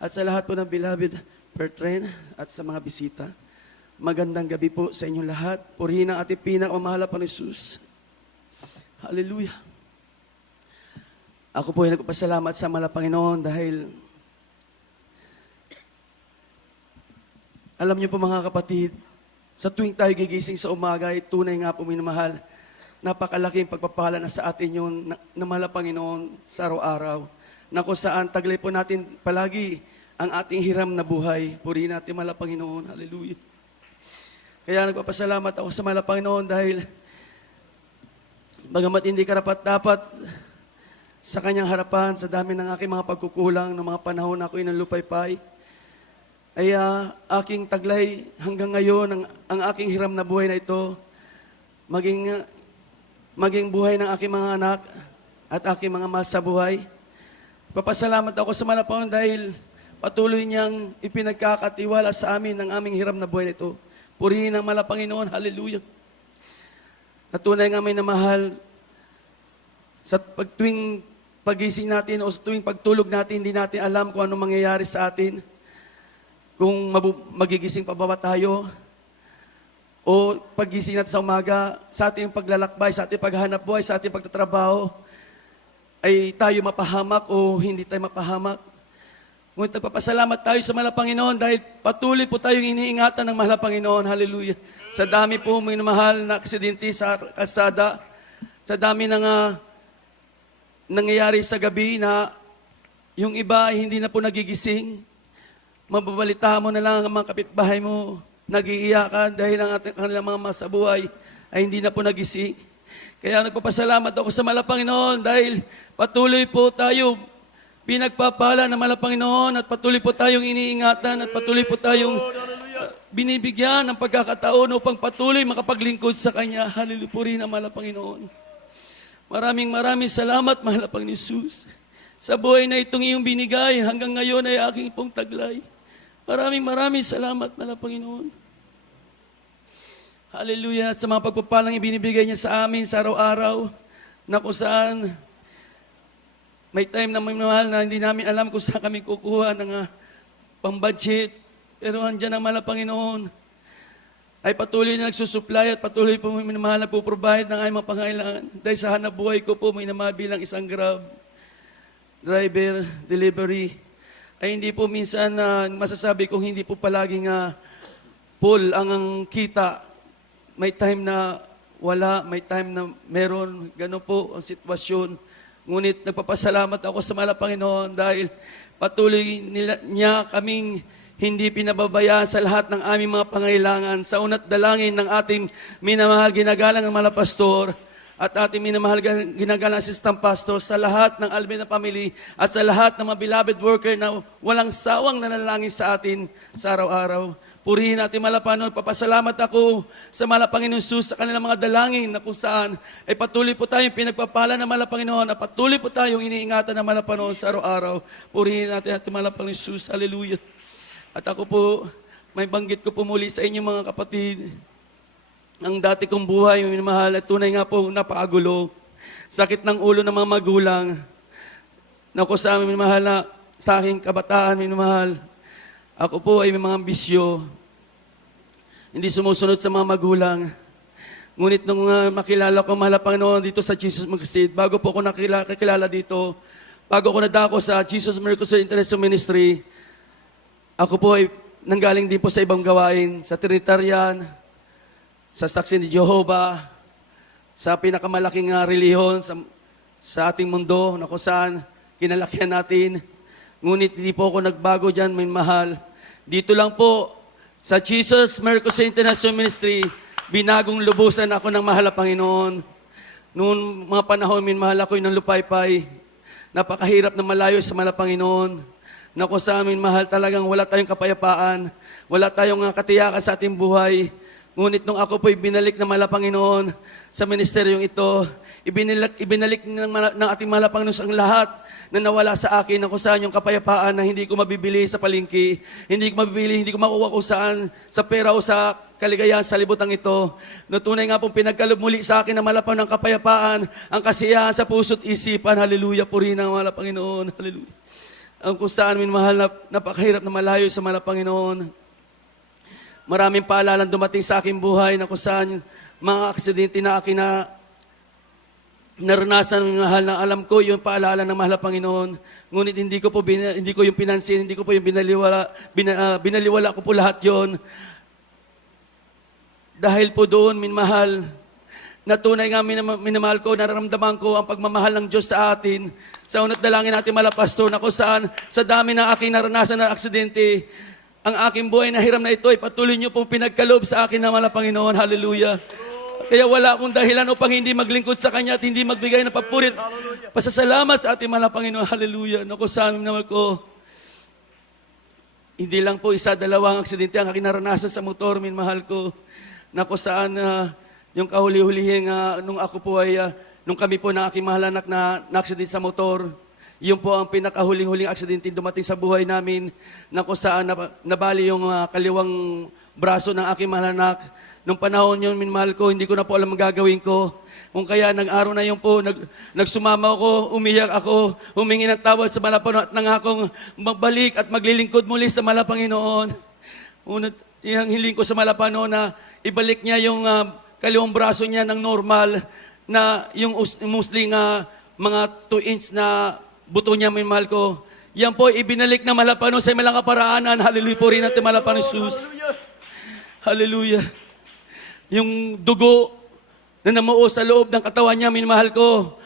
At sa lahat po ng beloved brethren at sa mga bisita, magandang gabi po sa inyong lahat. Purihin ang ating pinakamamahal na Jesus. Hallelujah. Ako po ay nagpapasalamat sa mahal na Panginoon dahil alam niyo po mga kapatid, sa tuwing tayo gigising sa umaga ay tunay nga po minamahal. Napakalaking pagpapala na sa atin yung na mahal na Panginoon sa araw-araw. Na kung saan taglay po natin palagi ang ating hiram na buhay. Purihin natin mahal na Panginoon. Hallelujah. Kaya nagpapasalamat ako sa mahal na Panginoon dahil bagamat hindi karapat-dapat sa kanyang harapan, sa dami ng aking mga pagkukulang ng mga panahon na ako'y nanlupaypay, ay aking taglay hanggang ngayon ang aking hiram na buhay na ito, maging buhay ng aking mga anak at aking mga mahal sa buhay. Papasalamat ako sa mahal na Panginoon dahil patuloy niyang ipinagkakatiwala sa amin ng aming hiram na buhay na ito. Purihin ang mahal na Panginoon. Hallelujah. Natunay nga may namahal sa tuwing pagising natin o sa tuwing pagtulog natin, hindi natin alam kung ano mangyayari sa atin. Kung magigising pa ba tayo, o pagising natin sa umaga, sa ating paglalakbay, sa ating paghahanap buhay, sa ating pagtatrabaho, ay tayo mapahamak o hindi tayo mapahamak. Ngunit nagpapasalamat tayo sa mahal na Panginoon dahil patuloy po tayong iniingatan ng mahal na Panginoon. Hallelujah. Sa dami po may mahal na aksidente sa kalsada, sa dami ng nangyayari sa gabi na yung iba ay hindi na po nagigising. Mababalita mo na lang ang mga kapitbahay mo, nag-iiyakan dahil ang kanilang mga masabuhay ay hindi na po nagising. Kaya nagpapasalamat ako sa mahal na Panginoon dahil patuloy po tayo pinagpapala ng mahal na Panginoon at patuloy po tayong iniingatan at patuloy po tayong binibigyan ng pagkakataon upang patuloy makapaglingkod sa Kanya. Hallelujah po rin ang mahal na Panginoon. Maraming salamat, mahal na Panginoon Jesus. Sa buhay na itong iyong binigay, hanggang ngayon ay aking pong taglay. Maraming salamat, mahal na Panginoon. Hallelujah. At sa mga pagpapalang ibinibigay niya sa amin sa araw-araw, na kung saan may time na may mahal na hindi namin alam kung saan kami kukuha ng pang-budget. Pero andyan ang mahal na Panginoon ay patuloy na nagsusupply at patuloy po may mahal na po-provide ng aming mga pangailangan. Dahil sa hanap buhay ko po may namabilang isang Grab driver, delivery, ay hindi po minsan masasabi kong hindi po palaging full ang kita. May time na wala, may time na meron, gano'n po ang sitwasyon. Ngunit nagpapasalamat ako sa mahal na Panginoon dahil patuloy niya kaming hindi pinababayaan sa lahat ng aming mga pangailangan. Sa una't dalangin ng ating minamahal ginagalang ng mga pastor at ating minamahal ginagalang assistant pastor sa lahat ng Alvin na family at sa lahat ng mga beloved worker na walang sawang nanalangin sa atin sa araw-araw. Purihin natin mahal na Panginoon. Papasalamat ako sa mahal na Panginoon Jesus sa kanilang mga dalangin na kung saan ay patuloy po tayong pinagpapala ng mahal na Panginoon at patuloy po tayong iniingatan ng mahal na Panginoon sa araw-araw. Purihin natin ating mahal na Panginoon Jesus. Hallelujah. At ako po, may banggit ko po muli sa inyo mga kapatid, ang dati kong buhay, minamahal, at tunay nga po, napakagulo. Sakit ng ulo ng mga magulang, na ko sa amin, minamahal na sa aking kabataan, minamahal. Ako po ay may mga ambisyo, hindi sumusunod sa mga magulang. Ngunit nung makilala ko, mahal na Panginoon, dito sa Jesus Magkasid, bago po ako nakilala dito, bago ako nadako sa Jesus Mercosur International Ministry, ako po ay nanggaling din po sa ibang gawain, sa Trinitarian, sa Saksi ni Jehovah, sa pinakamalaking relihiyon sa ating mundo, na kung saan kinalakihan natin. Ngunit hindi po ako nagbago dyan, may mahal. Dito lang po, sa Jesus Mercosur International Ministry, binagong lubusan ako ng mahal na Panginoon. Noon mga panahon, may mahal ako ng lupaypay. Napakahirap na malayo sa mahal na Panginoon. Na kung sa amin mahal talagang wala tayong kapayapaan, wala tayong katiyakan sa ating buhay. Ngunit nung ako po'y binalik ng mahal na Panginoon sa ministeryong ito, ibinalik ng ating mahal na Panginoon ang lahat na nawala sa akin na kung saan yung kapayapaan na hindi ko mabibili sa palengke, hindi ko mabibili, hindi ko makuha kung saan sa pera o sa kaligayahan sa libutang ito. No, tunay nga pong pinagkalob muli sa akin na malapaw ng kapayapaan, ang kasiyahan sa puso't isipan. Hallelujah, purihin ang mahal na Panginoon. Hallelujah. ang kung saan minamahal na napakahirap na malayo sa mahal na Panginoon. Maraming paalalang dumating sa aking buhay na kung saan mga aksidente na akin na naranasan minamahal na alam ko yung paalala ng mahal na Panginoon. Ngunit hindi ko yung pinansin, hindi ko po yung binaliwala ko po lahat yon. Dahil po doon minamahal na tunay nga minamahal ko, nararamdaman ko ang pagmamahal ng Diyos sa atin. Sa unat dalangin natin mahal na pastor na kung saan sa dami ng aking naranasan na aksidente, ang aking buhay na hiram na ito ay patuloy niyo pong pinagkaloob sa akin na mahal na Panginoon. Hallelujah. Kaya wala akong dahilan upang hindi maglingkod sa Kanya at hindi magbigay ng papurit. Pasasalamat sa ating mahal na Panginoon. Hallelujah. Na kung saan naman ko, hindi lang po isa, dalawang aksidente ang aking naranasan sa motor, minamahal ko. Na kung saan yung kahuli-hulihing nung ako po ay, nung kami po ng aking mahal anak na aksidente sa motor, yun po ang pinakahuling-huling aksidente dumating sa buhay namin na kung saan nabali yung kaliwang braso ng aking mahal anak. Nung panahon yun, minamahal ko, hindi ko na po alam ang gagawin ko. Kung kaya, nag-araw na yun po, nagsumama ako, umiyak ako, humingi ng tawad sa mahal na Panginoon at nangakong magbalik at maglilingkod muli sa mahal na Panginoon. Unat, yung hiling ko sa mahal na Panginoon na ibalik niya yung kaliwang braso niya ng normal na yung musling mga 2 inch na buto niya, minamahal ko. Yan po, ibinalik na mahal na Panginoon sa malang kaparaanan. Hallelujah po rin natin mahal na Panginoon Jesus. Hallelujah. Yung dugo na namuo sa loob ng katawan niya, minamahal ko,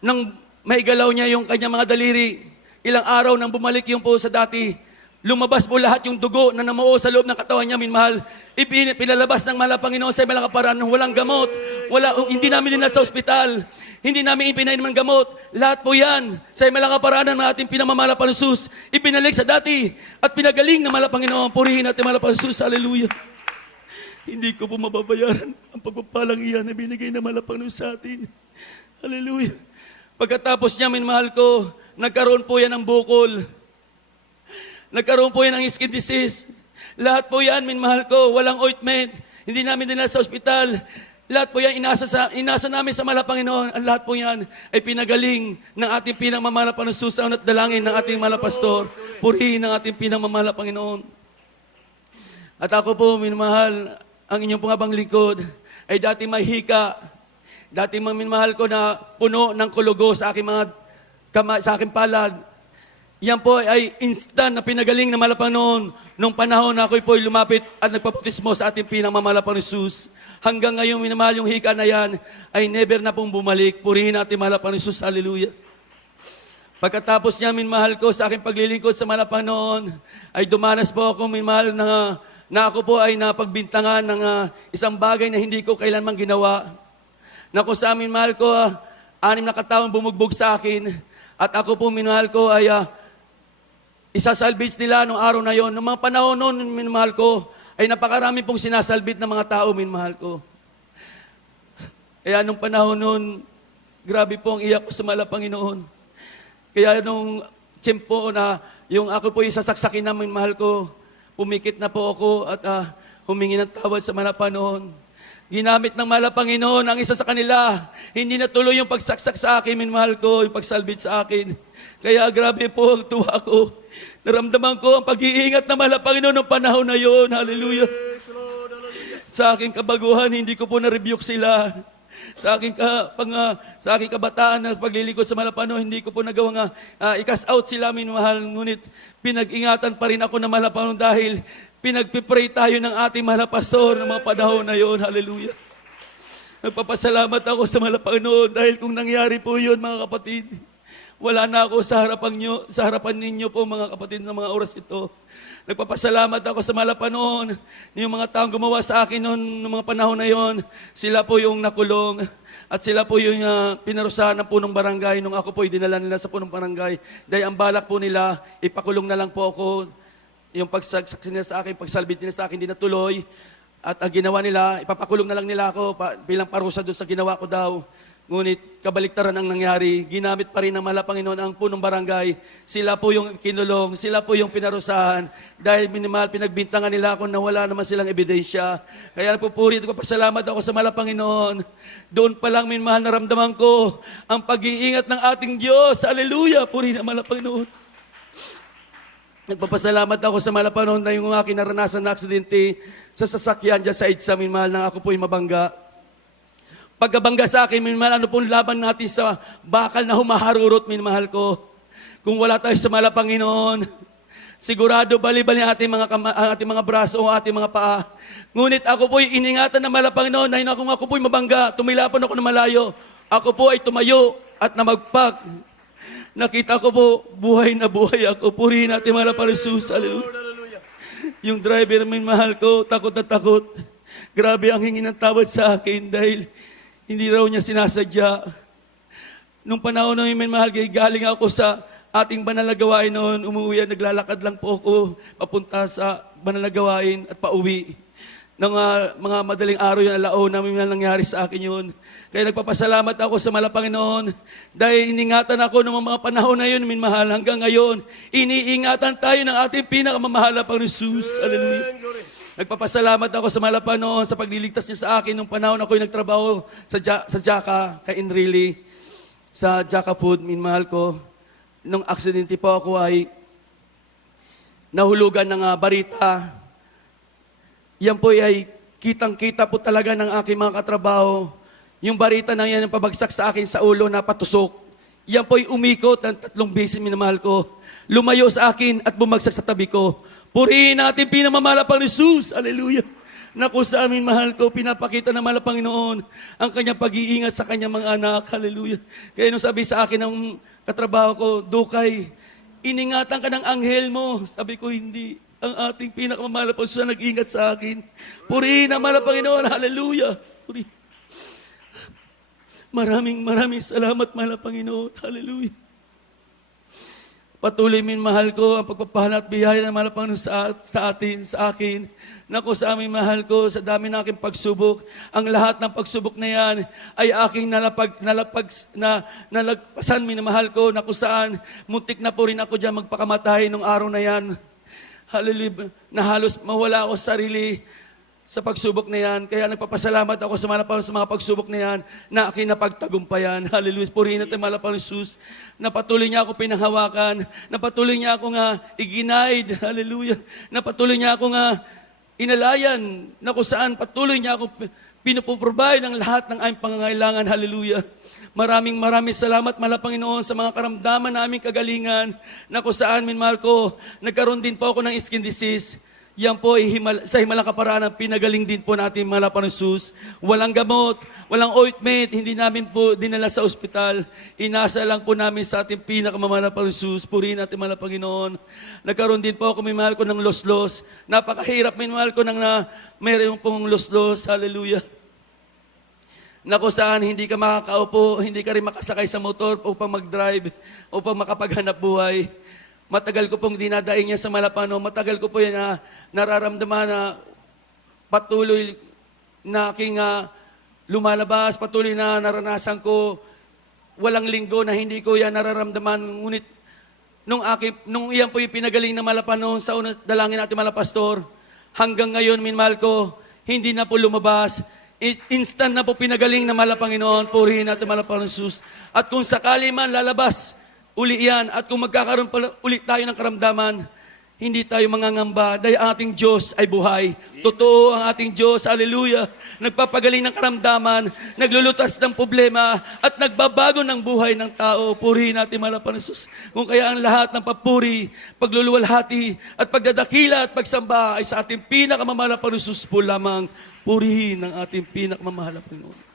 nang maigalaw niya yung kanyang mga daliri, ilang araw nang bumalik yung po sa dati, lumabas po lahat yung dugo na namuo sa loob ng katawan niya, minamahal. Pinalabas ng mahal na Panginoon sa malang kaparaanan, walang gamot, hindi namin dinala sa ospital, hindi namin ipinainom ng gamot. Lahat po yan sa malang kaparaanan ng ating pinamamahal na Panginoon Jesus, ibinalik sa dati at pinagaling ng mahal na Panginoon. Purihin natin mahal na Panginoon Jesus. Hallelujah. Hindi ko po mababayaran ang pagpapalang iyan na binigay na mahal na Panginoon sa atin. Hallelujah. Pagkatapos niya, minamahal ko, nagkaroon po yan ng bukol. Nagkaroon po yan ng skin disease. Lahat po yan, minamahal ko, walang ointment. Hindi namin dinala sa ospital. Lahat po yan, inasa namin sa mahal na Panginoon. Ang lahat po yan ay pinagaling ng ating pinamamahal na Panginoon Susan at dalangin ng ating mahal na pastor. Purihin ng ating pinamamahal na Panginoon. At ako po, minamahal, ang inyong pangabang lingkod ay dati may hika. Dati minamahal ko na puno ng kulugo sa aking sa aking palad. Yan po ay instant na pinagaling na mahal na Panginoon nung panahon na ako'y po lumapit at nagpaputismo sa ating pinamamahal na Panginoon Jesus. Hanggang ngayon, minamahal yung hika na yan ay never na pong bumalik. Purihin natin mahal na Panginoon Jesus. Hallelujah. Pagkatapos niya, minamahal ko sa aking paglilingkod sa mahal na Panginoon, ay dumanas po ako, minamahal na ako po ay napagbintangan ng isang bagay na hindi ko kailanman ginawa. Na kung sa amin, mahal ko, 6 na katawang bumugbog sa akin. At ako po, minahal ko, ay isasalvage nila nung araw na yon. Noong mga panahon noon, minahal ko, ay napakarami pong sinasalbit ng mga tao, minahal ko. Kaya nung panahon noon, grabe po ang iyak ko sa mahal na Panginoon. Kaya nung tiyempo na yung ako po isasaksakin namin, mahal ko, pumikit na po ako at humingi ng tawad sa mahal na Panginoon. Ginamit ng mahal na Panginoon ang isa sa kanila. Hindi natuloy yung pagsaksak sa akin, minamahal ko, yung pagsalbit sa akin. Kaya grabe po ang tuwa ko. Naramdaman ko ang pag-iingat ng mahal na Panginoon ng panahon na yon. Hallelujah. Sa aking kabaguhan, hindi ko po na-rebuke sila. Sa aking kabataan na paglilingkod sa mahal na Panginoon, hindi ko po nagawang i-cast out sila, minamahal. Ngunit pinag-ingatan pa rin ako ng mahal na Panginoon dahil pinagpipray tayo ng ating mahal na pastor ng mga panahon na yon. Hallelujah. Nagpapasalamat ako sa mahal na Panginoon dahil kung nangyari po yun, mga kapatid, wala na ako sa harapan ninyo po, mga kapatid, ng mga oras ito. Nagpapasalamat ako sa mahal na Panginoon. Yung mga taong gumawa sa akin noon, ng mga panahon na yon, sila po yung nakulong. At sila po yung pinarusahan ng punong barangay nung ako po dinala nila sa punong barangay. Dahil ang balak po nila, ipakulong na lang po ako. Yung pagsagsak nila sa akin, pagsalbit nila sa akin, di natuloy. At ang ginawa nila, ipapakulong na lang nila ako bilang parusa doon sa ginawa ko daw. Ngunit kabaliktaran ang nangyari, ginamit pa rin ng mahal na Panginoon ang punong barangay. Sila po yung kinulong, sila po yung pinarusahan. Dahil minimal, pinagbintangan nila ako na wala naman silang ebidensya. Kaya nagpupuri at papasalamat ako sa mahal na Panginoon. Doon pa lang minmahal naramdaman ko ang pag-iingat ng ating Diyos. Hallelujah! Puri na mahal na Panginoon. Nagpapasalamat ako sa malapanon na yung aking naranasan na aksidente sa sasakyan dyan sa EDSA, minmahal, nang ako po'y mabangga. Pagkabangga sa akin, minmahal, ano pong laban natin sa bakal na humaharurot, minmahal ko. Kung wala tayo sa Panginoon, sigurado bali-bali ang ating mga braso o ating mga paa. Ngunit ako po'y iningatan ng Panginoon na ako po'y mabangga, tumilapan ako ng malayo. Ako po ay tumayo at namagpak. Nakita ko po, buhay na buhay ako. Purihin natin mga Jesus. Hallelujah. Yung driver, minmahal ko, takot na takot. Grabe ang hingi ng tawad sa akin dahil hindi raw niya sinasadya. Nung panahon na yung minmahal, galing ako sa ating banal na gawain noon, umuwi at naglalakad lang po ako papunta sa banal na gawain at pauwi. Nang mga madaling araw yun, alaon namin na nangyari sa akin yun. Kaya nagpapasalamat ako sa Panginoon dahil iningatan ako ng mga panahon na yun, minmahal, hanggang ngayon. Iniingatan tayo ng ating pinakamamahal na Jesus. Hallelujah. Nagpapasalamat ako sa Panginoon sa pagliligtas niya sa akin nung panahon ako'y nagtrabaho sa Jaka, kay Enrile, sa Jaka Food, minmahal ko. Nung aksidente po ako ay nahulugan ng barita. Yan po ay kitang-kita po talaga ng aking mga katrabaho. Yung barita na yan ang pabagsak sa akin sa ulo na patusok. Yan po ay umikot ng 3 beses, minamahal ko. Lumayo sa akin at bumagsak sa tabi ko. Purihin natin pinamamahal pang Jesus. Hallelujah. Naku sa amin, mahal ko, pinapakita ng mahal Panginoon ang kanyang pag-iingat sa kanyang mga anak. Hallelujah. Kaya nung sabi sa akin ng katrabaho ko, Dukay, iningatan ka ng anghel mo. Sabi ko, hindi. Ang ating pinakamamahal po siya nag-ingat sa akin. Purihin ang mahal Panginoon. Hallelujah. Purihin. Maraming salamat, mahal Panginoon. Hallelujah. Patuloy mahal ko ang pagpapahal at biyaya ng mahal Panginoon sa akin. Naku sa aming mahal ko, sa dami ng aking pagsubok, ang lahat ng pagsubok na yan ay aking nalagpasan, minamahal ko, na kung saan muntik na po rin ako dyan magpakamatay nung araw na yan. Hallelujah, na halos mawala ako sa sarili sa pagsubok na yan. Kaya nagpapasalamat ako sa mga pagsubok na yan na aking napagtagumpayan. Hallelujah. Purihin natin mahal Panginoon Jesus na patuloy niya ako pinanghawakan, na patuloy niya ako nga iginaid. Hallelujah. Na patuloy niya ako nga inalayan, na kung saan patuloy niya ako pinuprovide ng lahat ng aming pangangailangan. Hallelujah. Maraming salamat, mahal Panginoon, sa mga karamdaman naming kagalingan na kung saan, minmahal ko, nagkaroon din po ako ng skin disease. Yan po ay sa himalang kaparaan ang pinagaling din po natin, mahal Panginoon Jesus. Walang gamot, walang ointment, hindi namin po dinala sa ospital. Inasa lang po namin sa ating pinakamamahal na Panginoon Jesus. Purihin natin, mahal Panginoon. Nagkaroon din po ako, minmahal ko, ng los-los. Napakahirap, minmahal ko, mayroon pong los-los. Hallelujah. Na kung saan hindi ka makakaupo, hindi ka rin makasakay sa motor upang mag-drive, upang makapaghanap buhay. Matagal ko pong dinadaing niya sa Malapano, matagal ko po yan na nararamdaman na patuloy na aking lumalabas, patuloy na naranasan ko, walang linggo na hindi ko yan nararamdaman. Ngunit nung iyan po yung pinagaling na Malapano sa unang dalangin natin Malapastor, hanggang ngayon, minmahal ko, hindi na po lumabas. Instant na po pinagaling na mahal Panginoon. Purihin natin mahal Panginoon Jesus. At kung sakali man lalabas uli yan, at kung magkakaroon ulit tayo ng karamdaman, hindi tayo mangangamba dahil ang ating Diyos ay buhay. Totoo ang ating Diyos, hallelujah, nagpapagaling ng karamdaman, naglulutas ng problema, at nagbabago ng buhay ng tao. Purihin natin mahal Panginoon Jesus. Kung kaya ang lahat ng papuri, pagluluwalhati, at pagdadakila at pagsamba ay sa ating pinakamamahal na Panginoon Jesus po lamang. Purihin ang ating pinakamamahal na Panginoon.